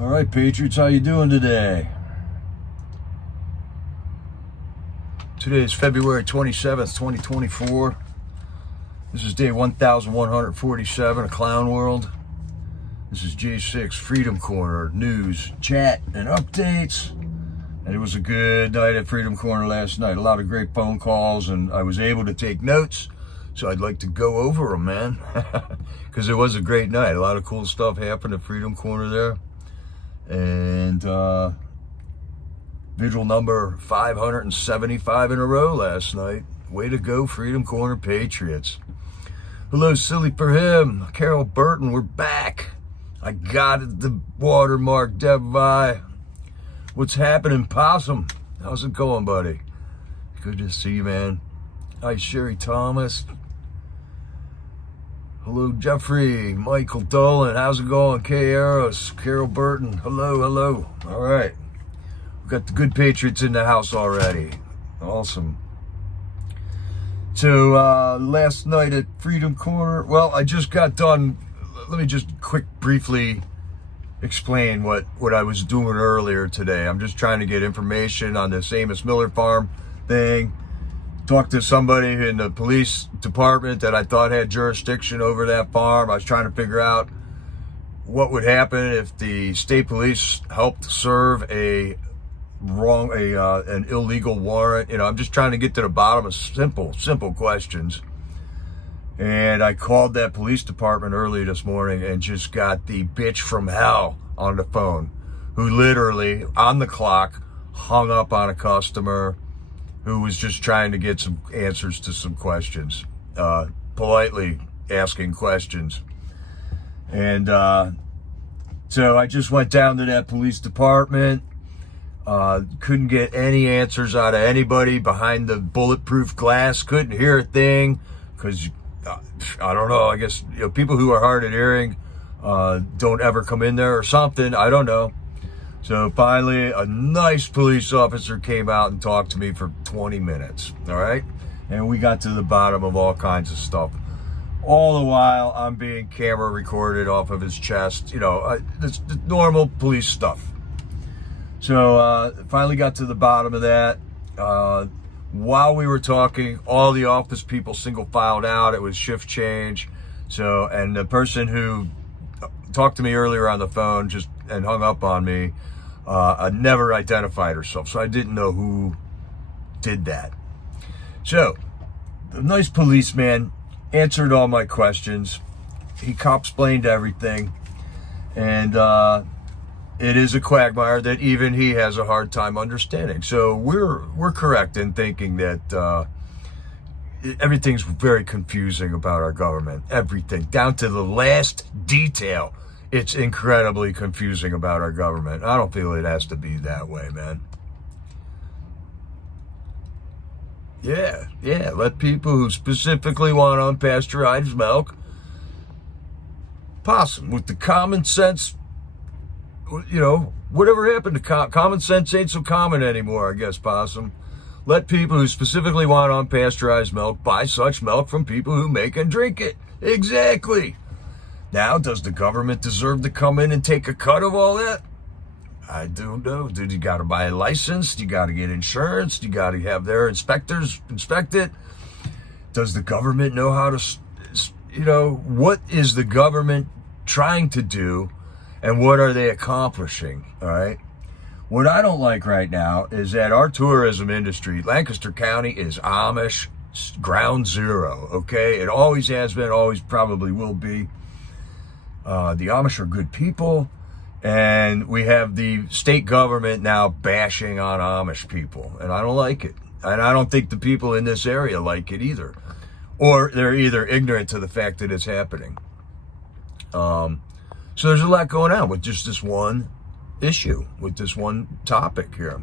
All right, Patriots, how you doing today? Today is February 27th, 2024. This is day 1147 of Clown World. This is J6 Freedom Corner news, chat, and updates. And it was a good night at Freedom Corner last night. A lot of great phone calls, and I was able to take notes. So I'd like to go over them, man, because it was a great night. A lot of cool stuff happened at Freedom Corner there. And Vigil number 575 in a row last night. Way to go, Freedom Corner Patriots. Hello, Silly for Him. Carol Burton, we're back. I got it, the watermark, Devi. What's happening, Possum? How's it going, buddy? Good to see you, man. Hi, Sherry Thomas. Hello, Jeffrey. Michael Dolan, how's it going? K. Eros, Carol Burton. Hello, hello. All right. We've got the good Patriots in the house already. Awesome. So, last night at Freedom Corner, well, I just got done. Let me just briefly explain what I was doing earlier today. I'm just trying to get information on this Amos Miller farm thing. Talked to somebody in the police department that I thought had jurisdiction over that farm. I was trying to figure out what would happen if the state police helped serve an illegal warrant. You know, I'm just trying to get to the bottom of simple questions. And I called that police department early this morning and just got the bitch from hell on the phone, who literally on the clock hung up on a customer who was just trying to get some answers to some questions, politely asking questions. And so I just went down to that police department, couldn't get any answers out of anybody behind the bulletproof glass, couldn't hear a thing, because I don't know, I guess, you know, people who are hard of hearing don't ever come in there or something, I don't know. So finally, a nice police officer came out and talked to me for 20 minutes, all right? And we got to the bottom of all kinds of stuff. All the while, I'm being camera recorded off of his chest, you know, it's the normal police stuff. So finally got to the bottom of that. While we were talking, all the office people single filed out. It was shift change. So, and the person who talked to me earlier on the phone and hung up on me, never identified herself, so I didn't know who did that. So the nice policeman answered all my questions. He cop-explained everything, and it is a quagmire that even he has a hard time understanding. So we're correct in thinking that everything's very confusing about our government. Everything, down to the last detail. It's incredibly confusing about our government. I don't feel it has to be that way, man. Yeah. Let people who specifically want unpasteurized milk, Possum, with the common sense, you know, whatever happened to common sense ain't so common anymore, I guess, Possum. Let people who specifically want unpasteurized milk buy such milk from people who make and drink it. Exactly. Now, does the government deserve to come in and take a cut of all that? I don't know. Dude, you got to buy a license. You got to get insurance. You got to have their inspectors inspect it. Does the government know how to, you know, what is the government trying to do and what are they accomplishing? All right. What I don't like right now is that our tourism industry, Lancaster County, is Amish ground zero. Okay. It always has been, always probably will be. The Amish are good people, and we have the state government now bashing on Amish people, and I don't like it. And I don't think the people in this area like it either, or they're either ignorant to the fact that it's happening. So there's a lot going on with just this one issue, with this one topic here.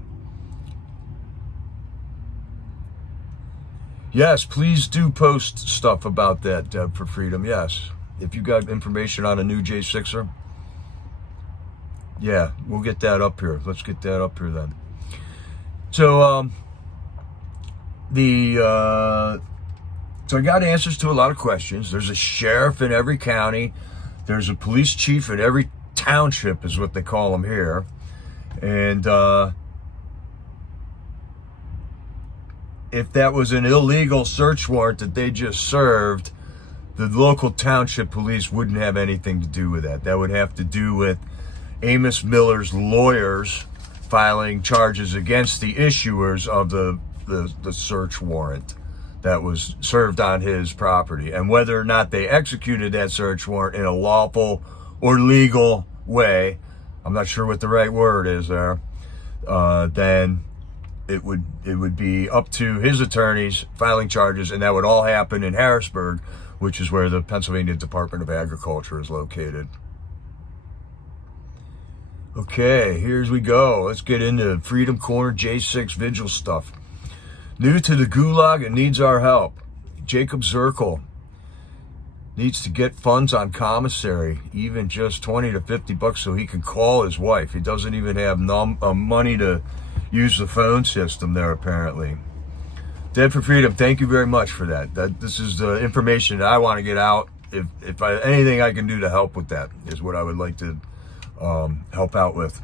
Yes, please do post stuff about that, Deb, for Freedom. Yes. If you got information on a new J6er, yeah, we'll get that up here. Let's get that up here then. So, so I got answers to a lot of questions. There's a sheriff in every county. There's a police chief in every township is what they call them here. And if that was an illegal search warrant that they just served, the local township police wouldn't have anything to do with that. That would have to do with Amos Miller's lawyers filing charges against the issuers of the search warrant that was served on his property. And whether or not they executed that search warrant in a lawful or legal way, I'm not sure what the right word is there, then it would be up to his attorneys filing charges, and that would all happen in Harrisburg, which is where the Pennsylvania Department of Agriculture is located. Okay, here's we go. Let's get into Freedom Corner J6 Vigil stuff. New to the gulag and needs our help. Jacob Zirkle needs to get funds on commissary, even just 20 to 50 bucks so he can call his wife. He doesn't even have money to use the phone system there, apparently. Dead for Freedom, thank you very much for that. This is the information that I want to get out. If anything I can do to help with that is what I would like to help out with.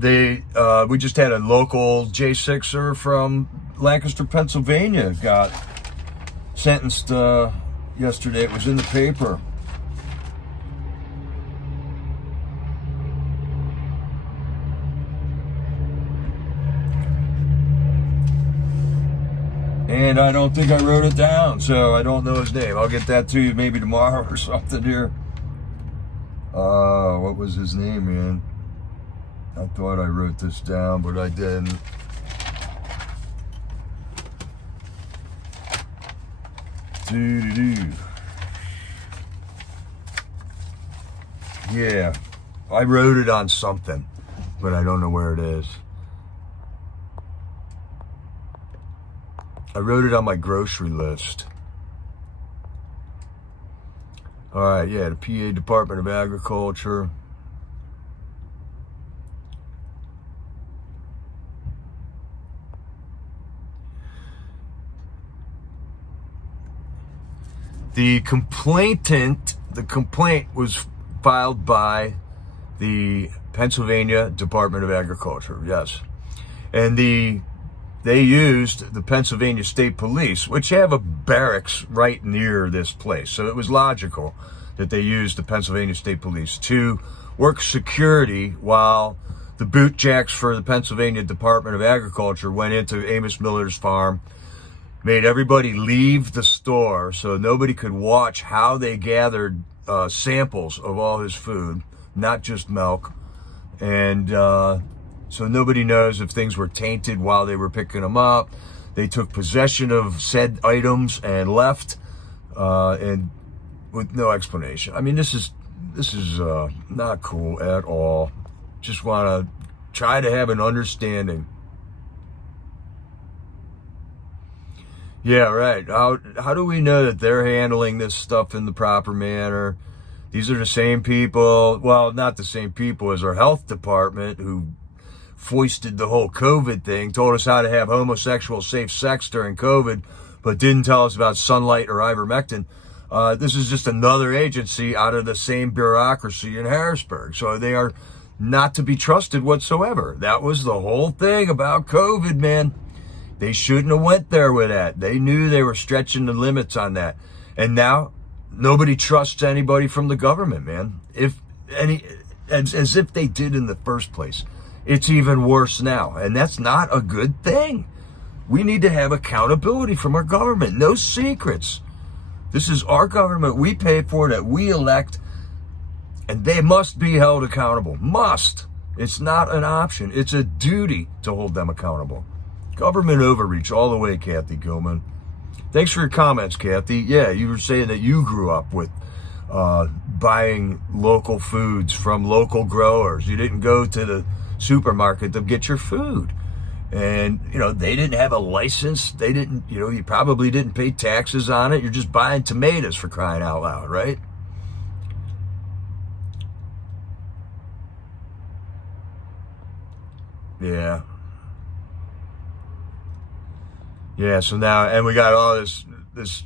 We just had a local J6er from Lancaster, Pennsylvania, got sentenced yesterday. It was in the paper. And I don't think I wrote it down, so I don't know his name. I'll get that to you maybe tomorrow or something here. What was his name, man? I thought I wrote this down, but I didn't. Yeah, I wrote it on something, but I don't know where it is. I wrote it on my grocery list. All right, yeah, the PA Department of Agriculture. The complaint was filed by the Pennsylvania Department of Agriculture, yes. And they used the Pennsylvania State Police, which have a barracks right near this place. So it was logical that they used the Pennsylvania State Police to work security while the bootjacks for the Pennsylvania Department of Agriculture went into Amos Miller's farm, made everybody leave the store so nobody could watch how they gathered samples of all his food, not just milk. And so nobody knows if things were tainted while they were picking them up. They took possession of said items and left, and with no explanation. I mean, this is not cool at all. Just want to try to have an understanding. Yeah, right. How do we know that they're handling this stuff in the proper manner? These are the same people, well, not the same people as our health department who foisted the whole COVID thing, told us how to have homosexual safe sex during COVID, but didn't tell us about sunlight or ivermectin. This is just another agency out of the same bureaucracy in Harrisburg. So they are not to be trusted whatsoever. That was the whole thing about COVID, man. They shouldn't have went there with that. They knew they were stretching the limits on that. And now nobody trusts anybody from the government, man. As if they did in the first place. It's even worse now. And that's not a good thing. We need to have accountability from our government. No secrets. This is our government we pay for, that we elect, and they must be held accountable. Must. It's not an option. It's a duty to hold them accountable. Government overreach all the way, Kathy Gilman. Thanks for your comments, Kathy. Yeah, you were saying that you grew up with buying local foods from local growers. You didn't go to the supermarket to get your food. And, they didn't have a license. They didn't, you probably didn't pay taxes on it. You're just buying tomatoes, for crying out loud, right? Yeah. Yeah, so now, and we got all this this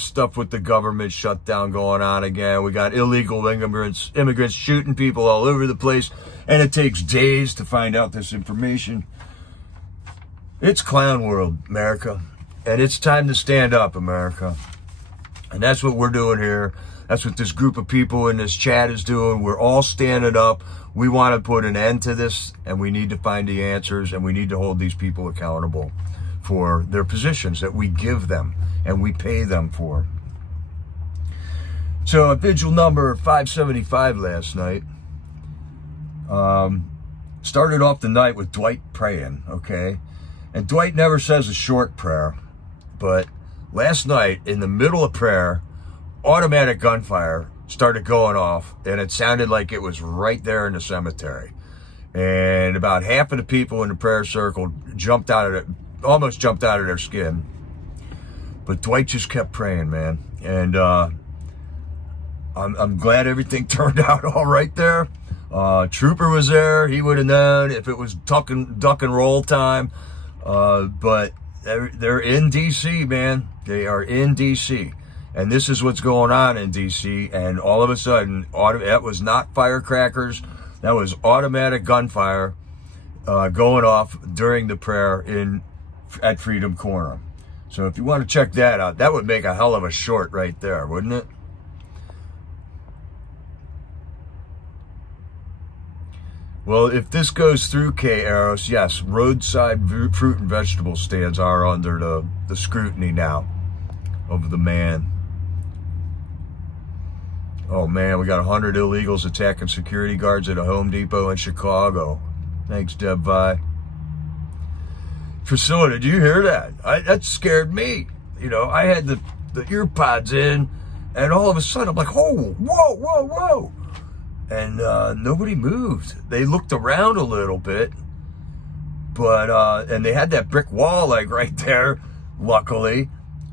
stuff with the government shutdown going on again. We got illegal immigrants shooting people all over the place, and it takes days to find out this information. It's clown world, America, and it's time to stand up, America. And that's what we're doing here. That's what this group of people in this chat is doing. We're all standing up. We want to put an end to this, and we need to find the answers, and we need to hold these people accountable for their positions that we give them and we pay them for. So at Vigil number 575 last night, started off the night with Dwight praying, okay? And Dwight never says a short prayer, but last night in the middle of prayer, automatic gunfire started going off, and it sounded like it was right there in the cemetery. And about half of the people in the prayer circle almost jumped out of their skin. But Dwight just kept praying, man. And I'm glad everything turned out all right there. Trooper was there. He would have known if it was duck and roll time. But they're in D.C., man. They are in D.C. And this is what's going on in D.C. And all of a sudden, that was not firecrackers. That was automatic gunfire going off during the prayer at Freedom Corner. So if you want to check that out, that would make a hell of a short right there, wouldn't it? Well, if this goes through, K. Eros, yes, roadside fruit and vegetable stands are under the scrutiny now of the man. Oh, man, we got 100 illegals attacking security guards at a Home Depot in Chicago. Thanks, Deb Vi. Priscilla, did you hear that? That scared me. You know, I had the ear-pods in, and all of a sudden, I'm like, oh, whoa, whoa, whoa. And nobody moved. They looked around a little bit, but and they had that brick wall, like, right there, luckily.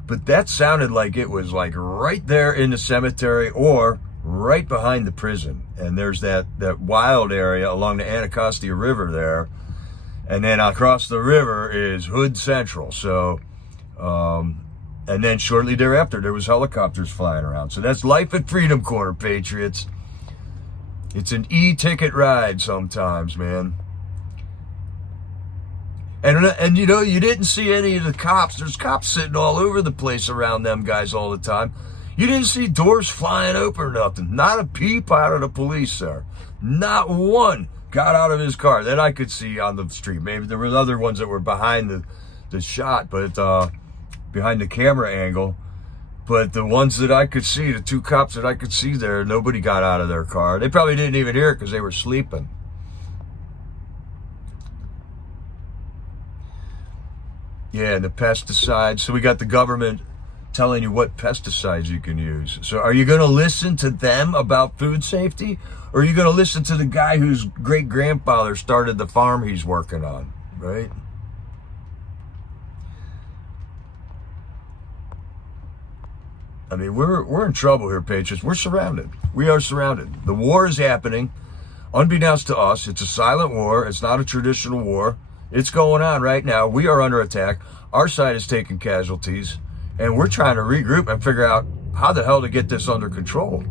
But that sounded like it was, like, right there in the cemetery or right behind the prison. And there's that wild area along the Anacostia River there. And then across the river is Hood Central. So, and then shortly thereafter, there was helicopters flying around. So that's life at Freedom Corner, Patriots. It's an e-ticket ride sometimes, man. And you know, you didn't see any of the cops. There's cops sitting all over the place around them guys all the time. You didn't see doors flying open or nothing. Not a peep out of the police there. Not one got out of his car that I could see on the street. Maybe there were other ones that were behind the shot, but behind the camera angle. But the ones that I could see, the two cops that I could see there, nobody got out of their car. They probably didn't even hear it because they were sleeping. Yeah, and the pesticides. So we got the government telling you what pesticides you can use. So are you going to listen to them about food safety? Or are you going to listen to the guy whose great-grandfather started the farm he's working on, right? I mean, we're in trouble here, Patriots. We're surrounded. We are surrounded. The war is happening. Unbeknownst to us, it's a silent war. It's not a traditional war. It's going on right now. We are under attack. Our side is taking casualties. And we're trying to regroup and figure out how the hell to get this under control.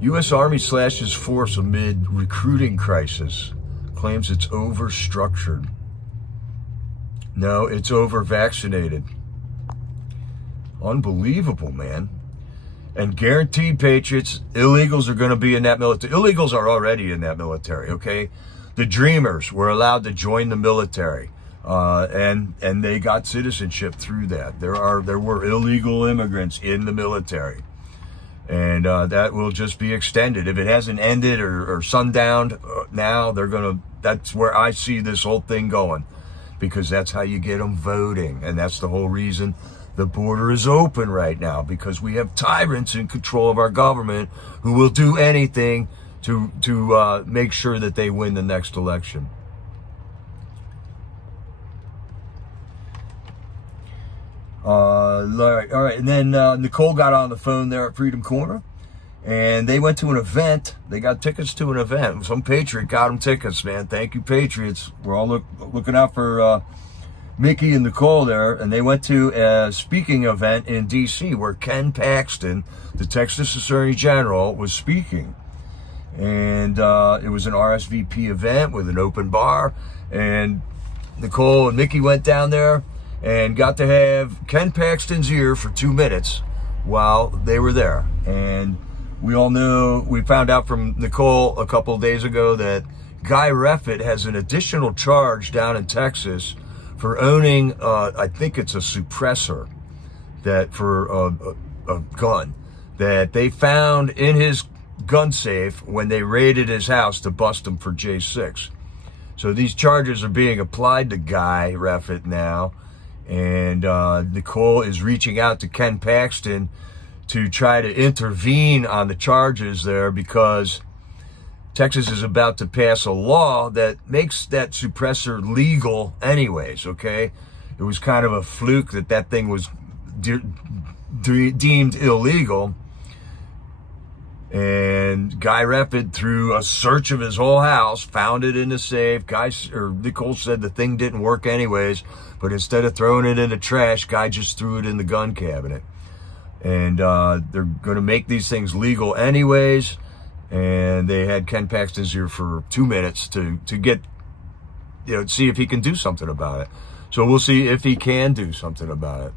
U.S. Army slashes force amid recruiting crisis. Claims it's overstructured. No, it's over-vaccinated. Unbelievable, man. And guaranteed, Patriots, illegals are going to be in that military. Illegals are already in that military, okay? The Dreamers were allowed to join the military, and they got citizenship through that. There were illegal immigrants in the military, and that will just be extended. If it hasn't ended or sundowned now, that's where I see this whole thing going, because that's how you get them voting, and that's the whole reason the border is open right now, because we have tyrants in control of our government who will do anything to make sure that they win the next election. All right. And then Nicole got on the phone there at Freedom Corner, and they went to an event. They got tickets to an event. Some Patriot got them tickets, man. Thank you, Patriots. We're all looking out for Mickey and Nicole there, and they went to a speaking event in D.C. where Ken Paxton, the Texas Attorney General, was speaking. And it was an RSVP event with an open bar, and Nicole and Mickey went down there and got to have Ken Paxton's ear for 2 minutes while they were there. And we all know, we found out from Nicole a couple of days ago that Guy Reffitt has an additional charge down in Texas for owning, I think it's a suppressor that for a gun that they found in his gun safe when they raided his house to bust him for J6. So these charges are being applied to Guy Reffitt now, and Nicole is reaching out to Ken Paxton to try to intervene on the charges there, because Texas is about to pass a law that makes that suppressor legal anyways, okay? It was kind of a fluke that thing was deemed illegal. And Guy Reffitt, through a search of his whole house, found it in the safe. Nicole said the thing didn't work anyways, but instead of throwing it in the trash, Guy just threw it in the gun cabinet. And they're going to make these things legal anyways. And they had Ken Paxton's here for 2 minutes to get, see if he can do something about it. So we'll see if he can do something about it.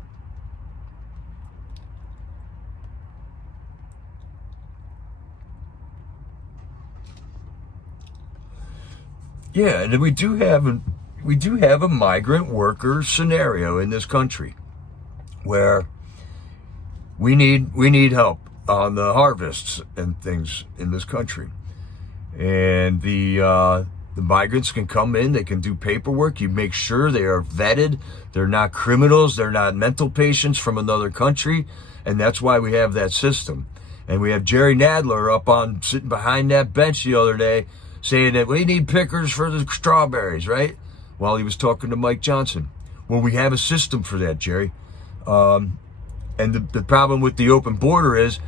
Yeah, and we do have a migrant worker scenario in this country where we need help on the harvests and things in this country. And the migrants can come in, they can do paperwork. You make sure they are vetted. They're not criminals. They're not mental patients from another country. And that's why we have that system. And we have Jerry Nadler sitting behind that bench the other day saying that we need pickers for the strawberries, right? While he was talking to Mike Johnson. Well, we have a system for that, Jerry. And the problem with the open border is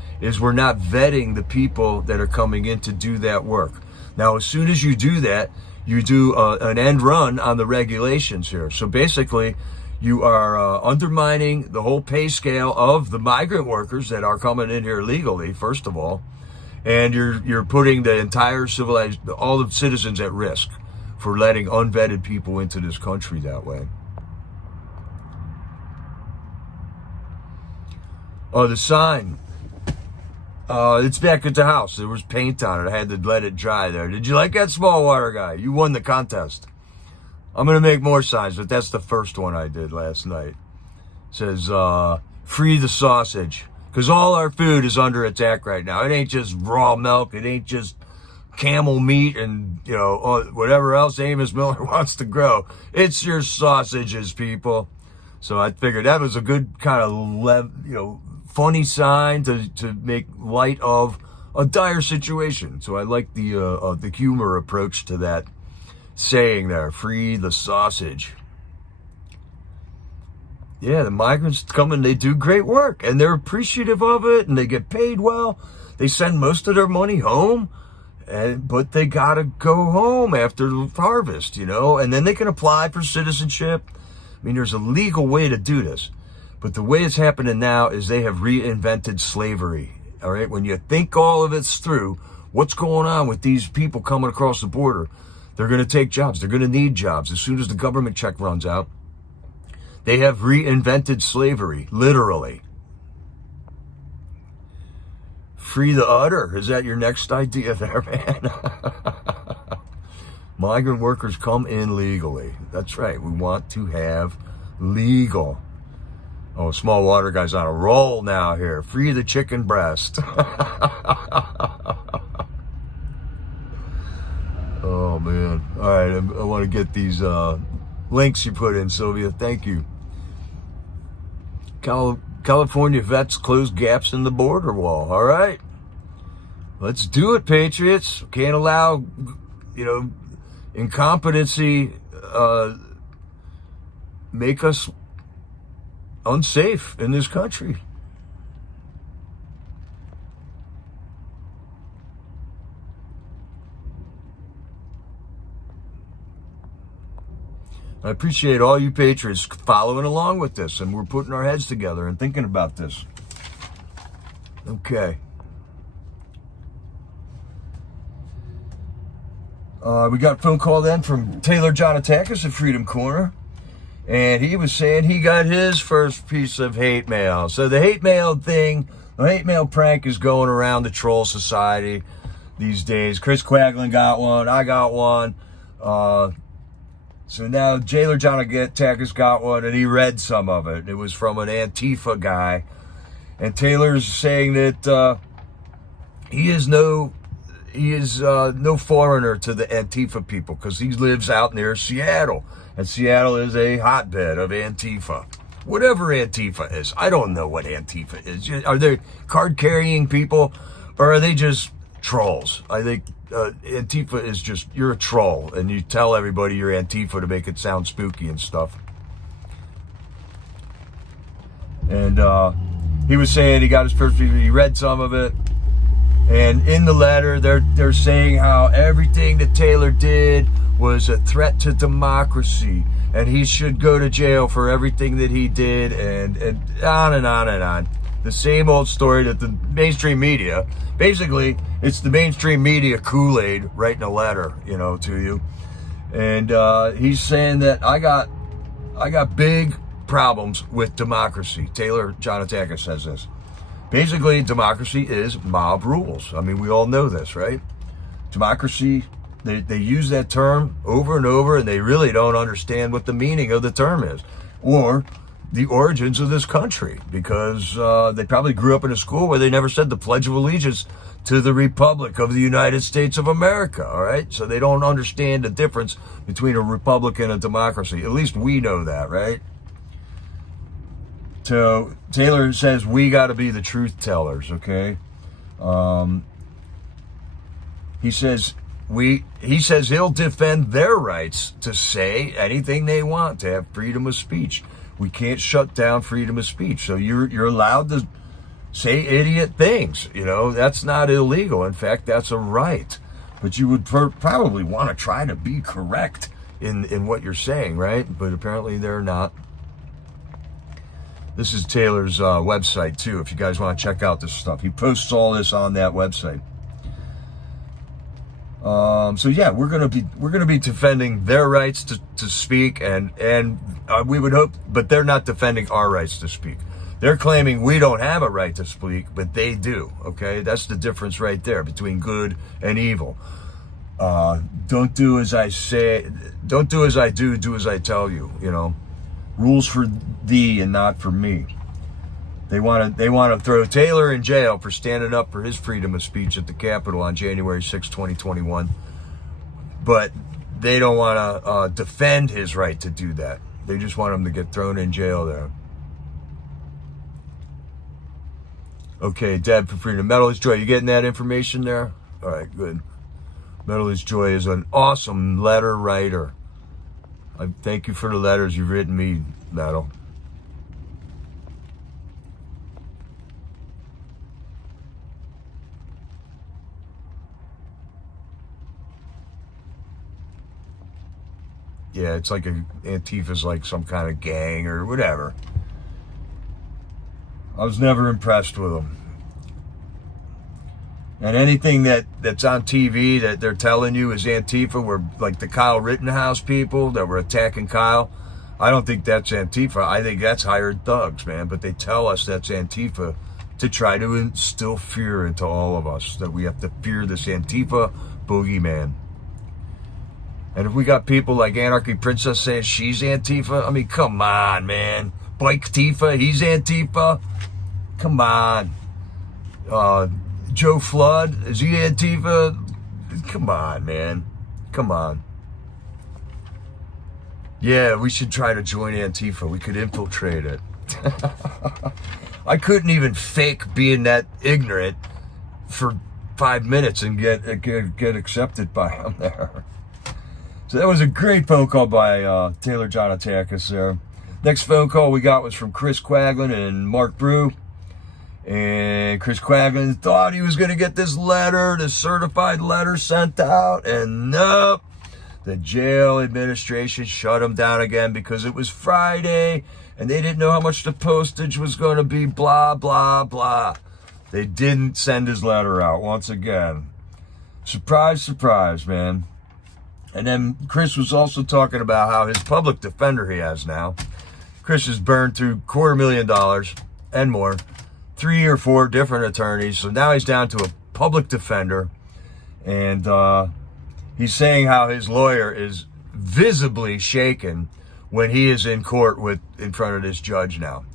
we're not vetting the people that are coming in to do that work. Now, as soon as you do that, you do an end run on the regulations here. So basically, you are undermining the whole pay scale of the migrant workers that are coming in here legally, first of all. And you're putting the entire all the citizens at risk for letting unvetted people into this country that way. Oh, the sign. It's back at the house. There was paint on it. I had to let it dry there. Did you like that small water guy? You won the contest. I'm going to make more signs, but that's the first one I did last night. It says, free the sausage. Because all our food is under attack right now. It ain't just raw milk. It ain't just camel meat and, whatever else Amos Miller wants to grow. It's your sausages, people. So I figured that was a good kind of, funny sign to make light of a dire situation. So I like the humor approach to that saying there, free the sausage. Yeah, the migrants come and they do great work and they're appreciative of it and they get paid well. They send most of their money home, but they got to go home after the harvest, and then they can apply for citizenship. I mean, there's a legal way to do this, but the way it's happening now is they have reinvented slavery. All right. When you think all of it's through, what's going on with these people coming across the border? They're going to take jobs. They're going to need jobs. As soon as the government check runs out, they have reinvented slavery, literally. Free the udder. Is that your next idea there, man? Migrant workers come in legally. That's right. We want to have legal. Oh, small water guy's on a roll now here. Free the chicken breast. Oh, man. All right. I want to get these links you put in, Sylvia. Thank you. California vets close gaps in the border wall. All right. Let's do it, Patriots. Can't allow, incompetency make us unsafe in this country. I appreciate all you patriots following along with this, and we're putting our heads together and thinking about this. Okay. We got a phone call then from Taylor Jonatakis at Freedom Corner, and he was saying he got his first piece of hate mail. So the hate mail thing, the hate mail prank is going around the troll society these days. Chris Quaglin got one. I got one. So now Taylor Jonatakis got one, and he read some of it. It was from an Antifa guy. And Taylor's saying that he is no foreigner to the Antifa people because he lives out near Seattle. And Seattle is a hotbed of Antifa. Whatever Antifa is. I don't know what Antifa is. Are they card-carrying people, or are they just trolls? I think Antifa is just, you're a troll, and you tell everybody you're Antifa to make it sound spooky and stuff. And he was saying he got his first piece, he read some of it, and in the letter they're saying how everything that Taylor did was a threat to democracy, and he should go to jail for everything that he did, and on and on and on. The same old story that the mainstream media, basically, it's the mainstream media Kool-Aid writing a letter, to you. And he's saying that I got big problems with democracy. Taylor Jonatakis says this. Basically, democracy is mob rules. I mean, we all know this, right? Democracy, they use that term over and over, and they really don't understand what the meaning of the term is, or the origins of this country, because they probably grew up in a school where they never said the Pledge of Allegiance to the Republic of the United States of America, all right? So they don't understand the difference between a republic and a democracy. At least we know that, right? So Taylor says we got to be the truth tellers, okay? He says he'll defend their rights to say anything they want, to have freedom of speech. We can't shut down freedom of speech. So you're allowed to say idiot things. That's not illegal. In fact, that's a right. But you would probably want to try to be correct in what you're saying, right? But apparently they're not. This is Taylor's website too, if you guys want to check out this stuff. He posts all this on that website. So yeah, we're gonna be defending their rights to speak, and we would hope, but they're not defending our rights to speak. They're claiming we don't have a right to speak, but they do. Okay, that's the difference right there between good and evil. Don't do as I say. Don't do as I do. Do as I tell you. Rules for thee and not for me. They want to throw Taylor in jail for standing up for his freedom of speech at the Capitol on January 6, 2021. But they don't want to defend his right to do that. They just want him to get thrown in jail there. Okay, Dad for Freedom. Metal is Joy. You getting that information there? All right, good. Metal is Joy is an awesome letter writer. I thank you for the letters you've written me, Metal. Yeah, it's like Antifa's like some kind of gang or whatever. I was never impressed with them. And anything that's on TV that they're telling you is Antifa, were like the Kyle Rittenhouse people that were attacking Kyle. I don't think that's Antifa. I think that's hired thugs, man. But they tell us that's Antifa to try to instill fear into all of us, that we have to fear this Antifa boogeyman. And if we got people like Anarchy Princess saying she's Antifa, I mean, come on, man. Bike Tifa, he's Antifa. Come on. Joe Flood, is he Antifa? Come on, man. Come on. Yeah, we should try to join Antifa. We could infiltrate it. I couldn't even fake being that ignorant for 5 minutes and get accepted by him there. So that was a great phone call by Taylor Jonatakis there. Next phone call we got was from Chris Quaglin and Mark Brew. And Chris Quaglin thought he was going to get this letter, this certified letter sent out. And nope, The jail administration shut him down again because it was Friday and they didn't know how much the postage was going to be, blah, blah, blah. They didn't send his letter out once again. Surprise, surprise, man. And then Chris was also talking about how his public defender he has now. Chris has burned through $250,000 and more, 3 or 4 different attorneys. So now he's down to a public defender. And he's saying how his lawyer is visibly shaken when he is in court in front of this judge now.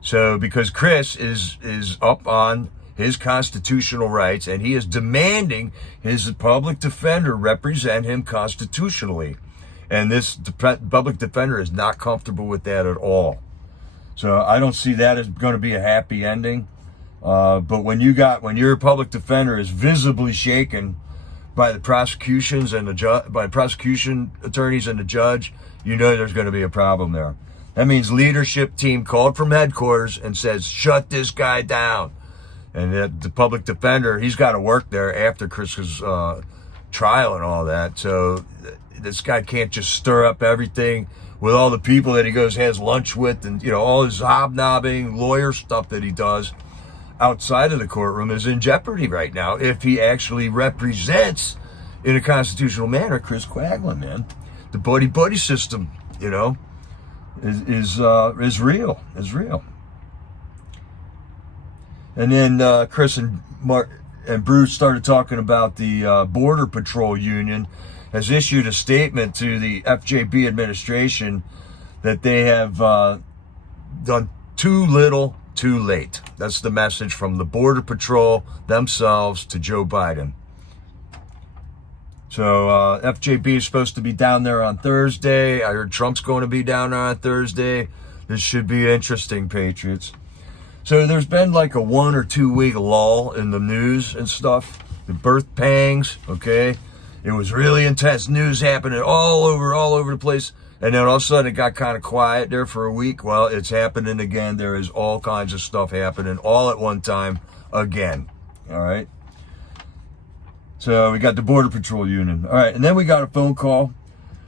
So because Chris is up on his constitutional rights and he is demanding his public defender represent him constitutionally. And this public defender is not comfortable with that at all. So I don't see that as going to be a happy ending. But when your public defender is visibly shaken by the prosecutions and by prosecution attorneys and the judge, you know there's going to be a problem there. That means leadership team called from headquarters and says, shut this guy down. And the public defender, he's got to work there after Chris's trial and all that. So this guy can't just stir up everything with all the people that he has lunch with, and all his hobnobbing lawyer stuff that he does outside of the courtroom is in jeopardy right now if he actually represents in a constitutional manner Chris Quagland, man. The buddy system, is real. And then Chris and Bruce started talking about the Border Patrol Union has issued a statement to the FJB administration that they have done too little, too late. That's the message from the Border Patrol themselves to Joe Biden. So FJB is supposed to be down there on Thursday. I heard Trump's going to be down there on Thursday. This should be interesting, Patriots. So there's been like a 1 or 2 week lull in the news and stuff. The birth pangs, okay? It was really intense news happening all over the place. And then all of a sudden it got kind of quiet there for a week. Well, it's happening again. There is all kinds of stuff happening all at one time again. All right. So we got the Border Patrol Union. All right. And then we got a phone call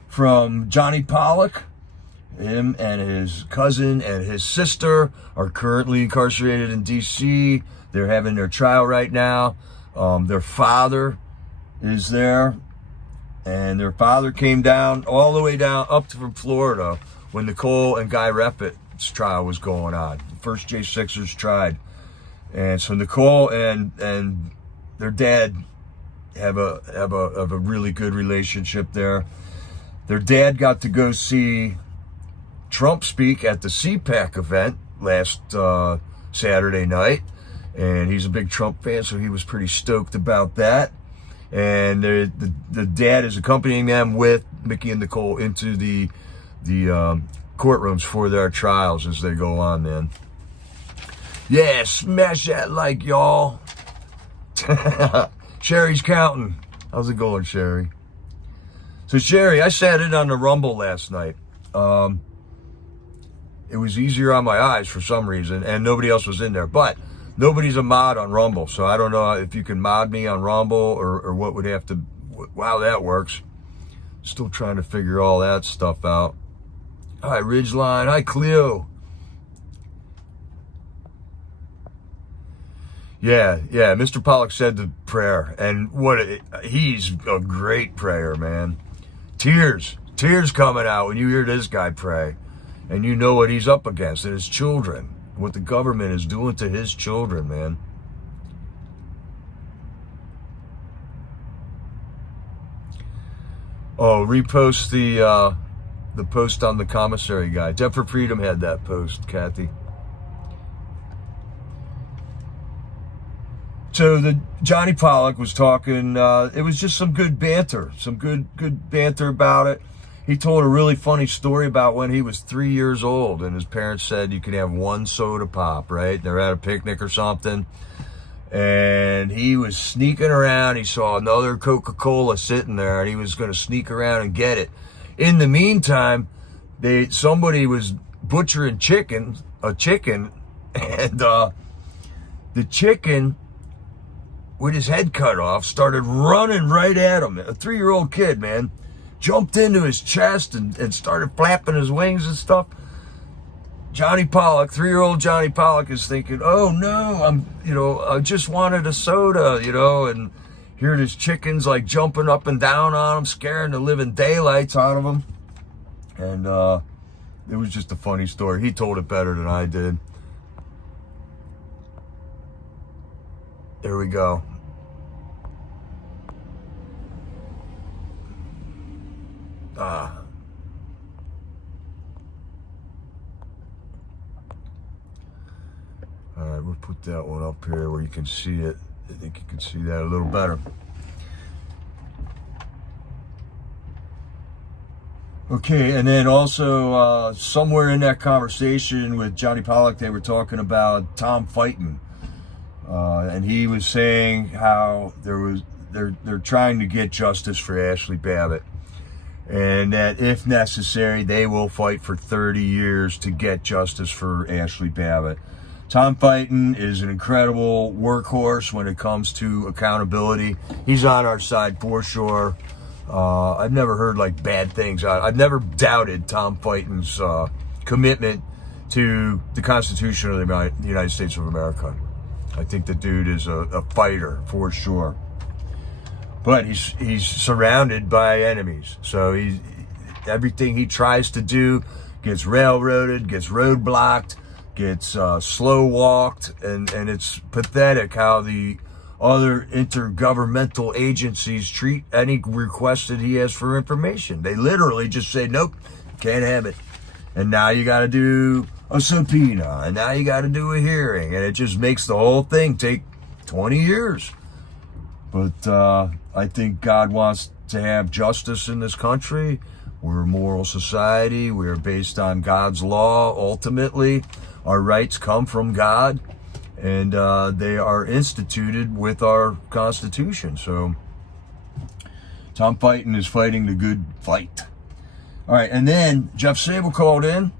from Johnny Pollock. Him and his cousin and his sister are currently incarcerated in D.C. They're having their trial right now. Their father is there. And their father came down, all the way down up from Florida when Nicole and Guy Reffitt's trial was going on. The first J6ers tried. And so Nicole and their dad have a really good relationship there. Their dad got to go see Trump speak at the CPAC event last Saturday night. And he's a big Trump fan, so he was pretty stoked about that. And the dad is accompanying them with Mickey and Nicole into the courtrooms for their trials as they go on, man. Yeah, smash that like, y'all. Sherry's counting. How's it going, Sherry? So, Sherry, I sat in on the Rumble last night. It was easier on my eyes for some reason, and nobody else was in there. But nobody's a mod on Rumble, so I don't know if you can mod me on Rumble or what would have to, how that works. Still trying to figure all that stuff out. Hi, Ridgeline. Hi, Cleo. Yeah, Mr. Pollock said the prayer, and he's a great prayer, man. Tears coming out when you hear this guy pray, and you know what he's up against and his children. What the government is doing to his children, man. Oh, repost the post on the commissary guy. Debt for Freedom had that post, Kathy. So the Johnny Pollock was talking. It was just some good banter, some good banter about it. He told a really funny story about when he was 3 years old and his parents said you could have one soda pop, right? They're at a picnic or something. And he was sneaking around. He saw another Coca-Cola sitting there and he was going to sneak around and get it. In the meantime, somebody was butchering a chicken, and the chicken, with his head cut off, started running right at him. A 3-year-old kid, man. jumped into his chest and started flapping his wings and stuff. Johnny Pollock, 3-year-old Johnny Pollock is thinking, oh no, I just wanted a soda, and hear his chickens like jumping up and down on him, scaring the living daylights out of him. And it was just a funny story. He told it better than I did. There we go. All right, we'll put that one up here where you can see it. I think you can see that a little better. Okay, and then also somewhere in that conversation with Johnny Pollock, they were talking about Tom Fighton, and he was saying how they're trying to get justice for Ashley Babbitt, and that if necessary, they will fight for 30 years to get justice for Ashley Babbitt. Tom Fighton is an incredible workhorse when it comes to accountability. He's on our side for sure. I've never heard like bad things. I've never doubted Tom Fighton's commitment to the Constitution of the United States of America. I think the dude is a fighter for sure. But he's surrounded by enemies. So everything he tries to do gets railroaded, gets roadblocked, gets slow walked, and it's pathetic how the other intergovernmental agencies treat any request that he has for information. They literally just say, nope, can't have it. And now you got to do a subpoena, and now you got to do a hearing, and it just makes the whole thing take 20 years. But I think God wants to have justice in this country. We're a moral society. We're based on God's law, ultimately. Our rights come from God, and they are instituted with our Constitution. So Tom Fighton is fighting the good fight. All right, and then Jeff Sable called in,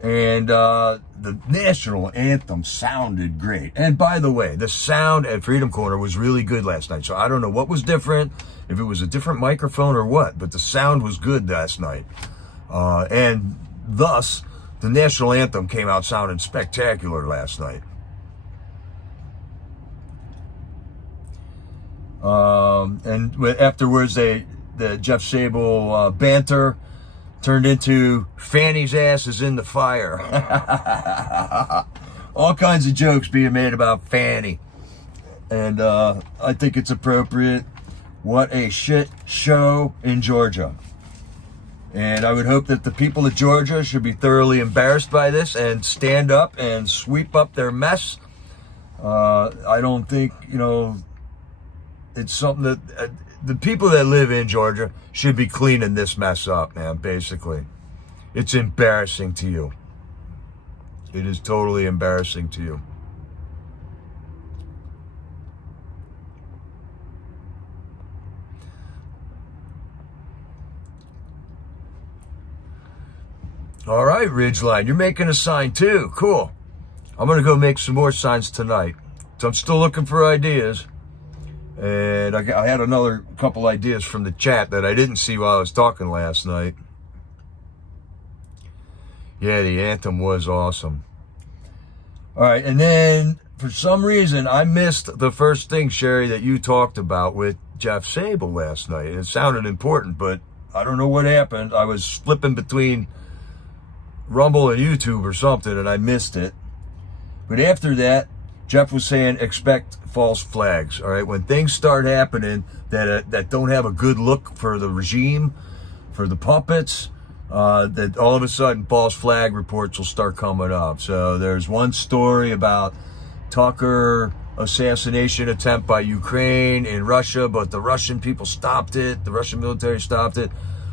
and the national anthem sounded great. And by the way, the sound at Freedom Corner was really good last night. So I don't know what was different, if it was a different microphone or what, but the sound was good last night. And thus, the national anthem came out sounding spectacular last night. And afterwards, the Jeff Sable banter turned into Fanny's ass is in the fire. All kinds of jokes being made about Fanny. And I think it's appropriate. What a shit show in Georgia. And I would hope that the people of Georgia should be thoroughly embarrassed by this and stand up and sweep up their mess. I don't think, it's something that the people that live in Georgia should be cleaning this mess up, man, basically. It's embarrassing to you. It is totally embarrassing to you. All right, Ridgeline, you're making a sign too. Cool. I'm going to go make some more signs tonight. So I'm still looking for ideas. And I had another couple ideas from the chat that I didn't see while I was talking last night. Yeah, the anthem was awesome. All right, and then for some reason, I missed the first thing, Sherry, that you talked about with Jeff Sable last night. It sounded important, but I don't know what happened. I was flipping between Rumble and YouTube or something, and I missed it. But after that, Jeff was saying expect false flags. All right, when things start happening that don't have a good look for the regime, for the puppets, that all of a sudden false flag reports will start coming up. So there's one story about Tucker assassination attempt by Ukraine in Russia, but the Russian people stopped it. The Russian military stopped it.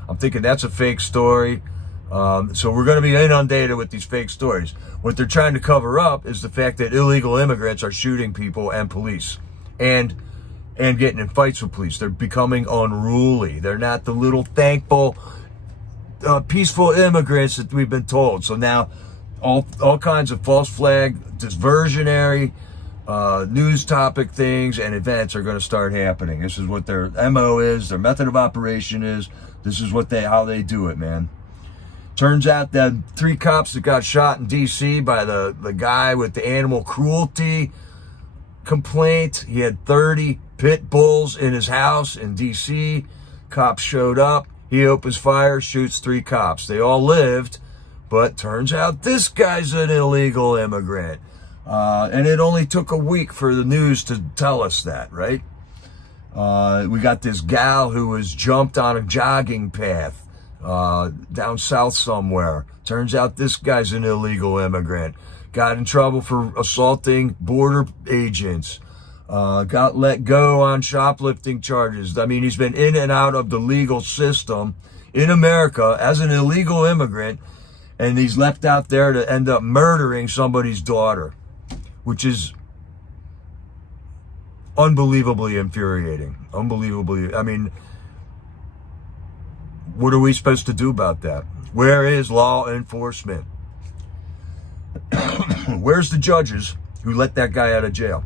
I'm thinking that's a fake story. So we're going to be inundated with these fake stories. What they're trying to cover up is the fact that illegal immigrants are shooting people and police and getting in fights with police. They're becoming unruly. They're not the little thankful, peaceful immigrants that we've been told. So now all kinds of false flag, diversionary news topic things and events are going to start happening. This is what their MO is, their method of operation is. This is how they do it, man. Turns out that 3 cops that got shot in D.C. by the guy with the animal cruelty complaint. He had 30 pit bulls in his house in D.C. Cops showed up. He opens fire, shoots 3 cops. They all lived, but turns out this guy's an illegal immigrant. And it only took a week for the news to tell us that, right? We got this gal who was jumped on a jogging path down south somewhere. Turns out this guy's an illegal immigrant. Got in trouble for assaulting border agents. Got let go on shoplifting charges. I mean, he's been in and out of the legal system in America as an illegal immigrant, and he's left out there to end up murdering somebody's daughter, which is unbelievably infuriating. Unbelievably, I mean, what are we supposed to do about that? Where is law enforcement? Where's the judges who let that guy out of jail?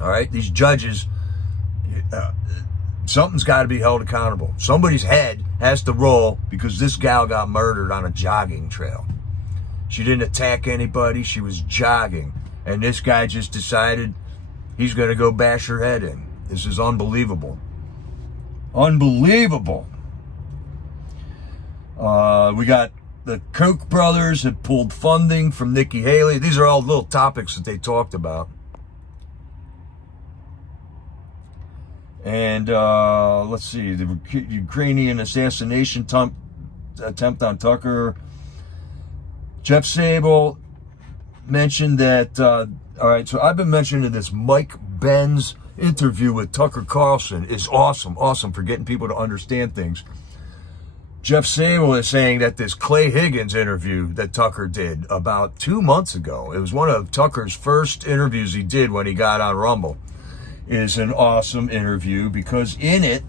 All right, these judges, something's got to be held accountable. Somebody's head has to roll because this gal got murdered on a jogging trail. She didn't attack anybody. She was jogging. And this guy just decided he's going to go bash her head in. This is unbelievable. Unbelievable. We got the Koch brothers have pulled funding from Nikki Haley. These are all little topics that they talked about. And let's see, the Ukrainian assassination attempt on Tucker. Jeff Sable mentioned that, all right, so I've been mentioning this Mike Benz interview with Tucker Carlson is awesome for getting people to understand things. Jeff Sable is saying that this Clay Higgins interview that Tucker did about 2 months ago, it was one of Tucker's first interviews he did when he got on Rumble, is an awesome interview because in it,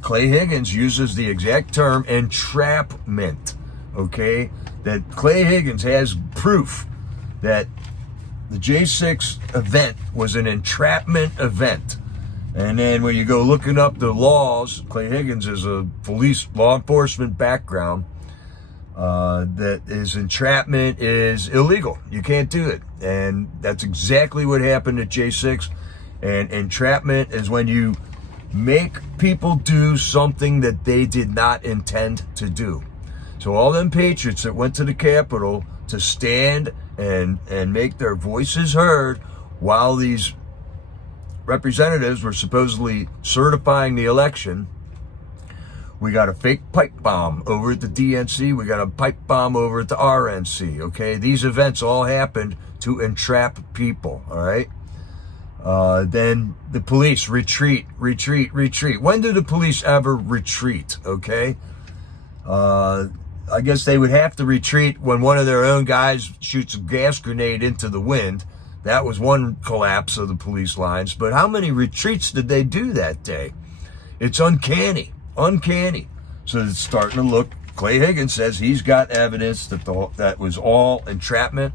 Clay Higgins uses the exact term entrapment, okay? That Clay Higgins has proof that the J6 event was an entrapment event. And then when you go looking up the laws, Clay Higgins is a police law enforcement background, that is entrapment is illegal. You can't do it. And that's exactly what happened at J6. And entrapment is when you make people do something that they did not intend to do. So all them patriots that went to the Capitol to stand and make their voices heard while these representatives were supposedly certifying the election. We got a fake pipe bomb over at the DNC. We got a pipe bomb over at the RNC, okay? These events all happened to entrap people, all right? Then the police retreat. When do the police ever retreat, okay? I guess they would have to retreat when one of their own guys shoots a gas grenade into the wind. That was one collapse of the police lines. But how many retreats did they do that day? It's uncanny. So it's starting to look, Clay Higgins says he's got evidence that that was all entrapment.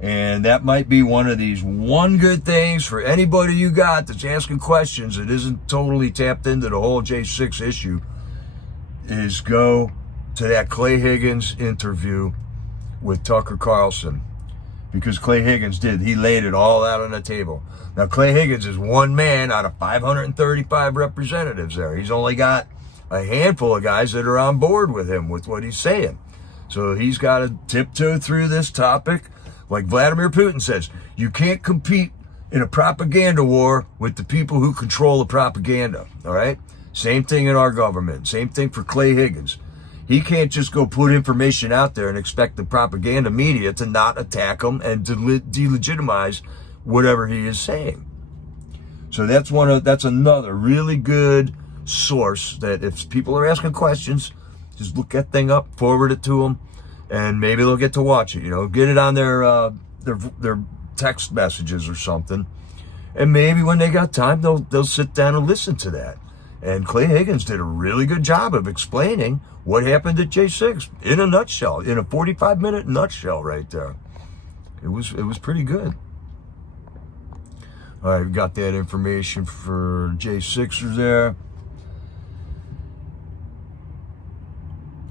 And that might be one of these one good things for anybody you got that's asking questions that isn't totally tapped into the whole J6 issue, is go to that Clay Higgins interview with Tucker Carlson. Because Clay Higgins he laid it all out on the table. Now, Clay Higgins is one man out of 535 representatives there. He's only got a handful of guys that are on board with him, with what he's saying. So he's got to tiptoe through this topic. Like Vladimir Putin says, you can't compete in a propaganda war with the people who control the propaganda, all right? Same thing in our government. Same thing for Clay Higgins. He can't just go put information out there and expect the propaganda media to not attack him and to delegitimize whatever he is saying. So that's another really good source that if people are asking questions, just look that thing up, forward it to them, and maybe they'll get to watch it. Get it on their text messages or something, and maybe when they got time, they'll sit down and listen to that. And Clay Higgins did a really good job of explaining what happened at J6 in a nutshell, in a 45-minute nutshell right there. It was pretty good. All right, we got that information for J6ers there.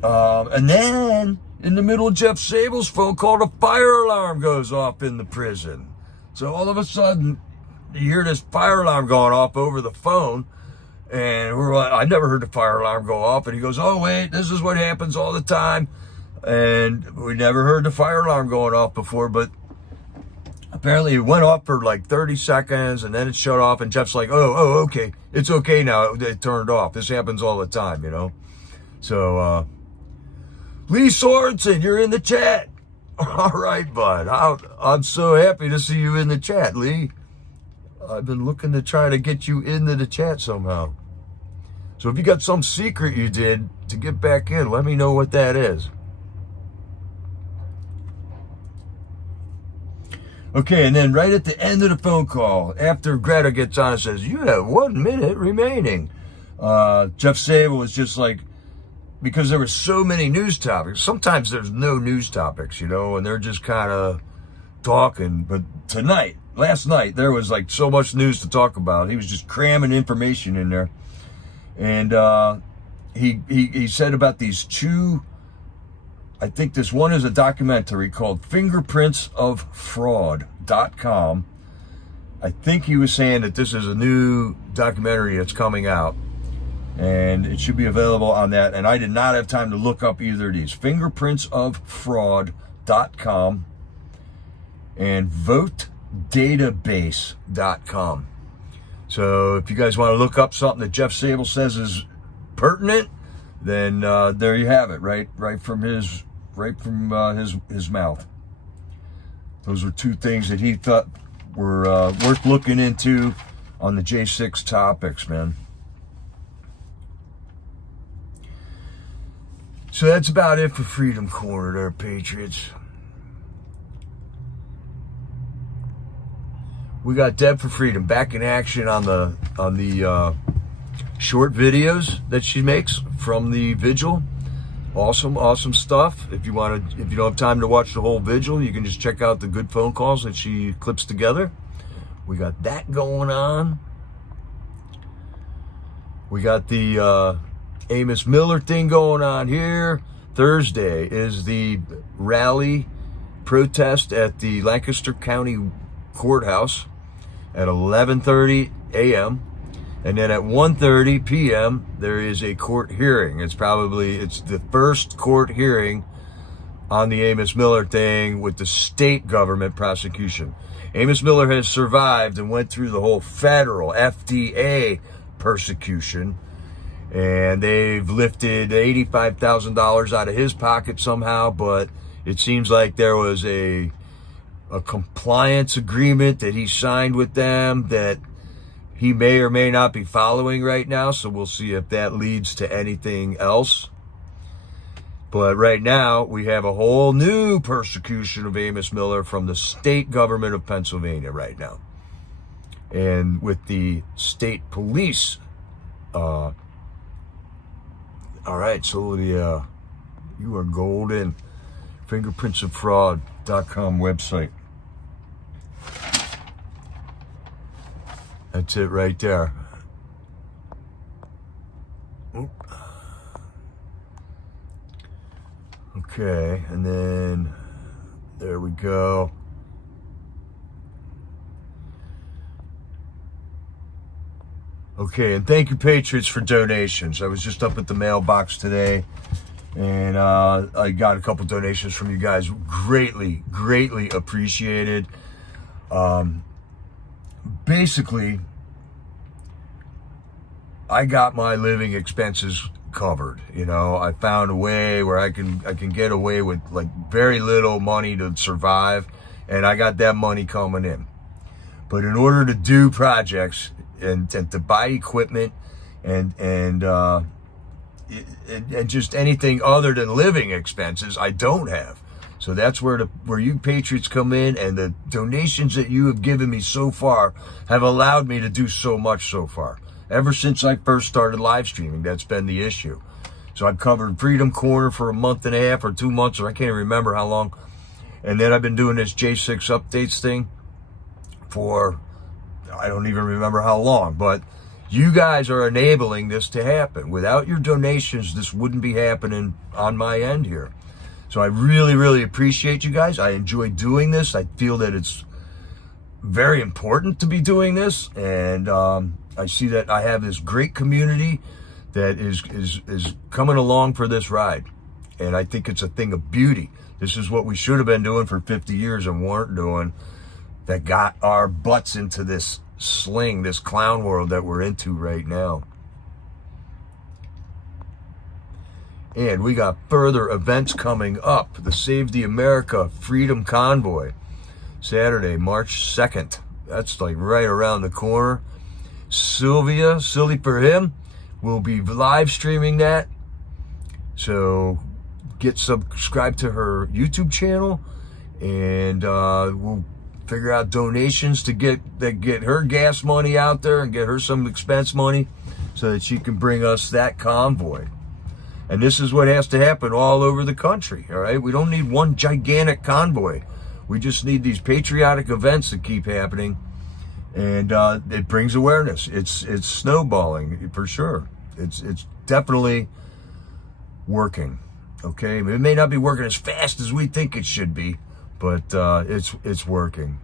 And then, in the middle of Jeff Sable's phone call, the fire alarm goes off in the prison. So all of a sudden, you hear this fire alarm going off over the phone. And we're like, I never heard the fire alarm go off. And he goes, oh, wait, this is what happens all the time. And we never heard the fire alarm going off before, but apparently it went off for like 30 seconds and then it shut off. And Jeff's like, oh, okay. It's okay now. It turned off. This happens all the time, you know? So, Lee Sorensen, you're in the chat. All right, bud. I'm so happy to see you in the chat, Lee. I've been looking to try to get you into the chat somehow. So if you got some secret you did to get back in, let me know what that is. Okay, and then right at the end of the phone call, after Greta gets on and says, you have 1 minute remaining, Jeff Sable was just like, because there were so many news topics. Sometimes there's no news topics, you know, and they're just kind of talking. But last night, there was like so much news to talk about. He was just cramming information in there. And he said about these two, I think this one is a documentary called fingerprintsofraud.com. I think he was saying that this is a new documentary that's coming out. And it should be available on that. And I did not have time to look up either of these. Fingerprintsofraud.com and votedatabase.com. So if you guys want to look up something that Jeff Sable says is pertinent, then there you have it, right from his mouth. Those were two things that he thought were worth looking into on the J6 topics, man. So that's about it for Freedom Corner there, Patriots. We got Deb for Freedom back in action on the short videos that she makes from the Vigil. Awesome stuff. If you don't have time to watch the whole Vigil, you can just check out the good phone calls that she clips together. We got that going on. We got the Amos Miller thing going on here. Thursday is the rally protest at the Lancaster County Courthouse at 11:30 a.m. And then at 1:30 p.m. there is a court hearing. It's the first court hearing on the Amos Miller thing with the state government prosecution. Amos Miller has survived and went through the whole federal FDA persecution. And they've lifted $85,000 out of his pocket somehow, but it seems like there was a compliance agreement that he signed with them that he may or may not be following right now. So we'll see if that leads to anything else. But right now, we have a whole new persecution of Amos Miller from the state government of Pennsylvania right now. And with the state police, all right, so you are golden. Fingerprintsofraud.com website. That's it right there. Oop. Okay, and then there we go. Okay, and thank you, Patriots, for donations. I was just up at the mailbox today, and I got a couple donations from you guys. Greatly appreciated. Basically, I got my living expenses covered. You know, I found a way where I can get away with like very little money to survive, and I got that money coming in. But in order to do projects and to buy equipment and just anything other than living expenses, I don't have. So that's where you Patriots come in, and the donations that you have given me so far have allowed me to do so much so far. Ever since I first started live streaming, that's been the issue. So I've covered Freedom Corner for a month and a half or 2 months, or I can't even remember how long. And then I've been doing this J6 updates thing for, I don't even remember how long, but you guys are enabling this to happen. Without your donations, this wouldn't be happening on my end here. So I really, really appreciate you guys. I enjoy doing this. I feel that it's very important to be doing this. And I see that I have this great community that is coming along for this ride. And I think it's a thing of beauty. This is what we should have been doing for 50 years and weren't doing, that got our butts into this sling, this clown world that we're into right now. And we got further events coming up. The Save the America Freedom Convoy, Saturday, March 2nd. That's like right around the corner. Sylvia, Silly for Him, will be live streaming that. So get subscribed to her YouTube channel, and we'll figure out donations to get her gas money out there and get her some expense money so that she can bring us that convoy. And this is what has to happen all over the country, all right? We don't need one gigantic convoy. We just need these patriotic events that keep happening, and it brings awareness. It's snowballing for sure. It's definitely working, okay? It may not be working as fast as we think it should be, but it's working.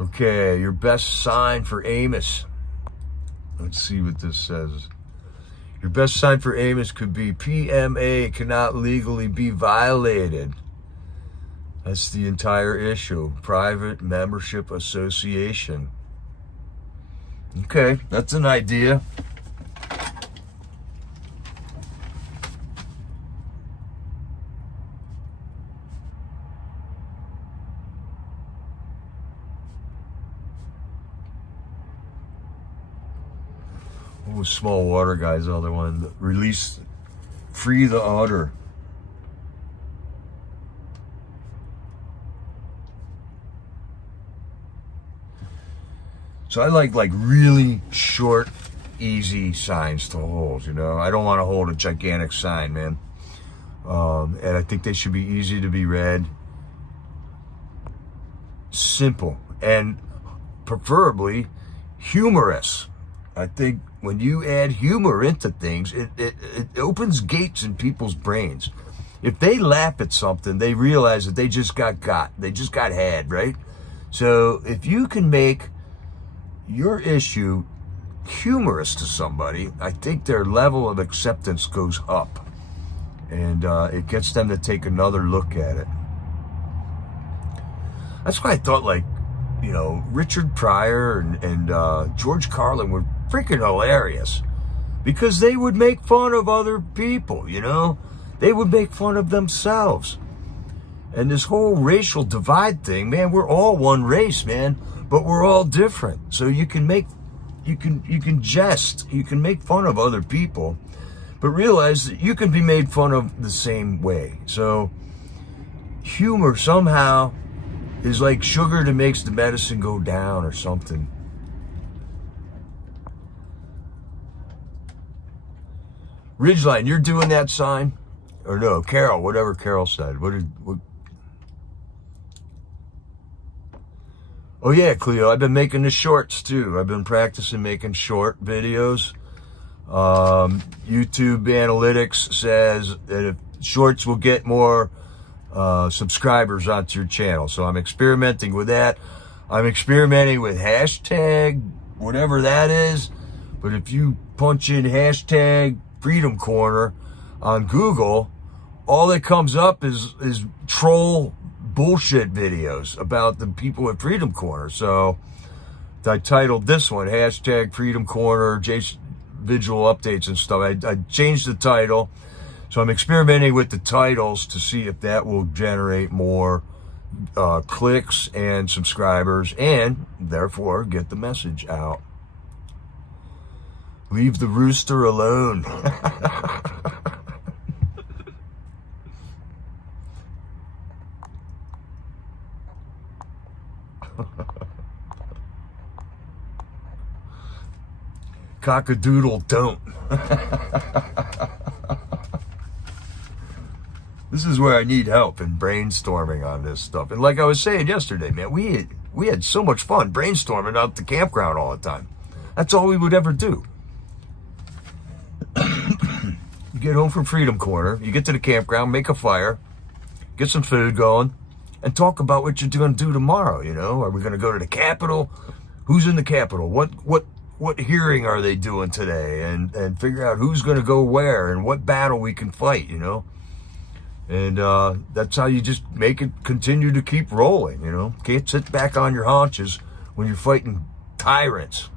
Okay, your best sign for Amos. Let's see what this says. Your best sign for Amos could be PMA cannot legally be violated. That's the entire issue. Private Membership Association. Okay, that's an idea. Oh, small water guys, the other one. Release, free the otter. So I like really short, easy signs to hold, you know. I don't want to hold a gigantic sign, man. And I think they should be easy to be read. Simple. And preferably humorous. I think when you add humor into things, it opens gates in people's brains. If they laugh at something, they realize that they just got had, right? So if you can make your issue humorous to somebody, I think their level of acceptance goes up, and it gets them to take another look at it. That's why I thought, like, you know, Richard Pryor and George Carlin were freaking hilarious, because they would make fun of other people, you know? They would make fun of themselves. And this whole racial divide thing, man, we're all one race, man, but we're all different. So you can jest, you can make fun of other people, but realize that you can be made fun of the same way. So humor somehow is like sugar that makes the medicine go down or something. Ridgeline, you're doing that sign? Or no, Carol, whatever Carol said. What? Oh yeah, Cleo, I've been making the shorts too. I've been practicing making short videos. YouTube analytics says that if shorts will get more subscribers onto your channel. So I'm experimenting with that. I'm experimenting with hashtag, whatever that is. But if you punch in hashtag Freedom Corner on Google, all that comes up is troll bullshit videos about the people at Freedom Corner. So I titled this one hashtag Freedom Corner Vigil updates and stuff. I changed the title, so I'm experimenting with the titles to see if that will generate more clicks and subscribers, and therefore get the message out. Leave the rooster alone. Cockadoodle don't. This is where I need help in brainstorming on this stuff. And like I was saying yesterday, man, we had so much fun brainstorming out at the campground all the time. That's all we would ever do. You get home from Freedom Corner, you get to the campground, make a fire, get some food going, and talk about what you're going to do tomorrow. You know, are we going to go to the Capitol? Who's in the Capitol? What hearing are they doing today? And figure out who's going to go where and what battle we can fight. You know, and that's how you just make it continue to keep rolling. You know, can't sit back on your haunches when you're fighting tyrants.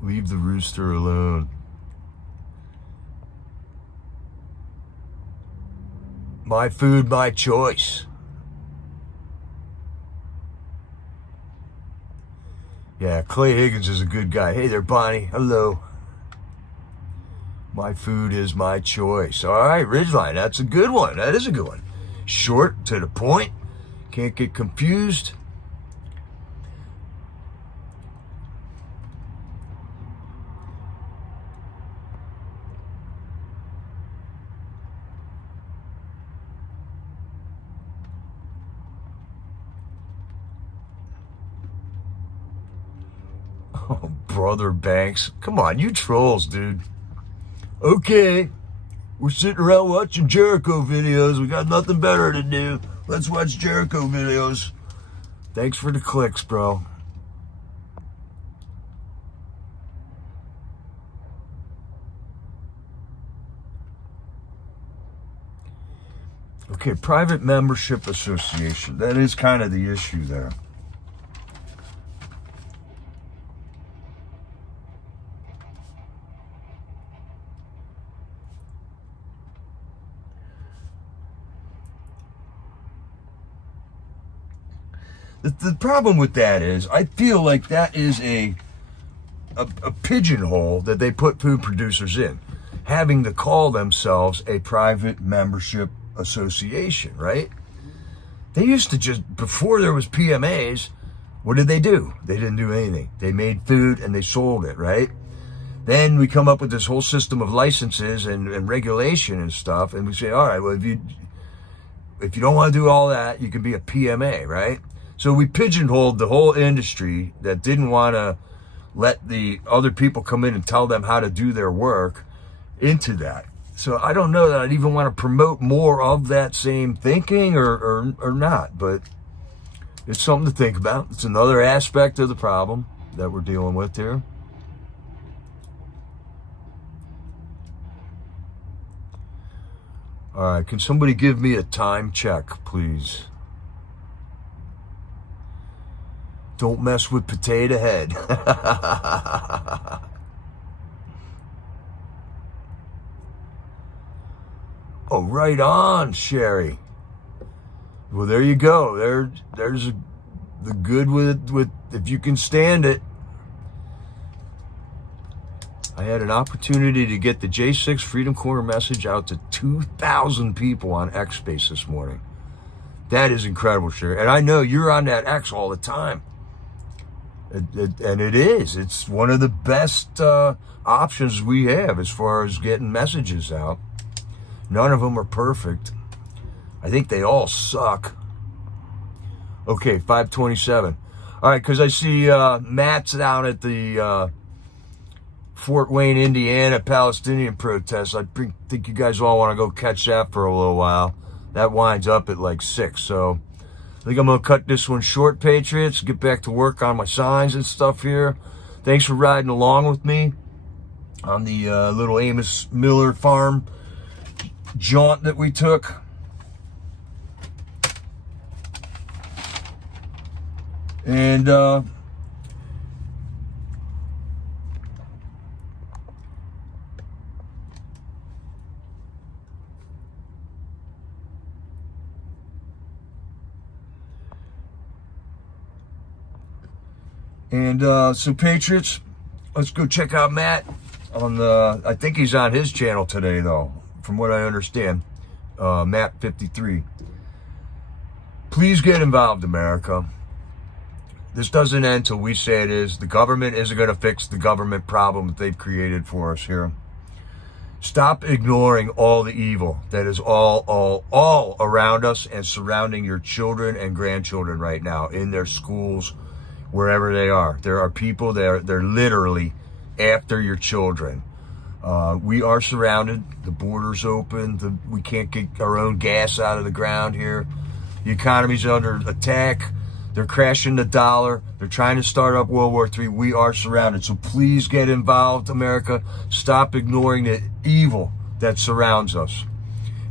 Leave the rooster alone. My food, my choice. Yeah, Clay Higgins is a good guy. Hey there, Bonnie. Hello. My food is my choice. All right, Ridgeline. That's a good one. That is a good one. Short, to the point. Can't get confused. Oh, Brother Banks. Come on, you trolls, dude. Okay, we're sitting around watching Jericho videos. We got nothing better to do. Let's watch Jericho videos. Thanks for the clicks, bro. Okay, private membership association. That is kind of the issue there. The problem with that is, I feel like that is a pigeonhole that they put food producers in, having to call themselves a private membership association, right? They used to just, before there was PMAs, what did they do? They didn't do anything. They made food and they sold it, right? Then we come up with this whole system of licenses and regulation and stuff, and we say, all right, well, if you don't want to do all that, you can be a PMA, right? So we pigeonholed the whole industry that didn't want to let the other people come in and tell them how to do their work into that. So I don't know that I'd even want to promote more of that same thinking or not, but it's something to think about. It's another aspect of the problem that we're dealing with here. All right, can somebody give me a time check, please? Don't mess with Potato Head. Oh, right on, Sherry. Well, there you go. There's the good with if you can stand it. I had an opportunity to get the J6 Freedom Corner message out to 2,000 people on X Space this morning. That is incredible, Sherry. And I know you're on that X all the time. And it is. It's one of the best options we have as far as getting messages out. None of them are perfect. I think they all suck. Okay, 527. All right, because I see Matt's down at the Fort Wayne, Indiana Palestinian protest. I think you guys all want to go catch that for a little while. That winds up at like 6, so I think I'm going to cut this one short, Patriots. Get back to work on my signs and stuff here. Thanks for riding along with me on the little Amos Miller farm jaunt that we took. And so Patriots, let's go check out Matt on the, I think he's on his channel today though, from what I understand, Matt 53. Please get involved, America. This doesn't end till we say it is. The government isn't going to fix the government problem that they've created for us here. Stop ignoring all the evil that is all around us and surrounding your children and grandchildren right now in their schools, wherever they are. There are people there, they're literally after your children. We are surrounded. The border's open. We can't get our own gas out of the ground here. The economy's under attack. They're crashing the dollar. They're trying to start up World War III. We are surrounded. So please get involved, America. Stop ignoring the evil that surrounds us.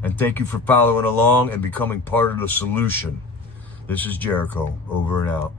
And thank you for following along and becoming part of the solution. This is Jericho, over and out.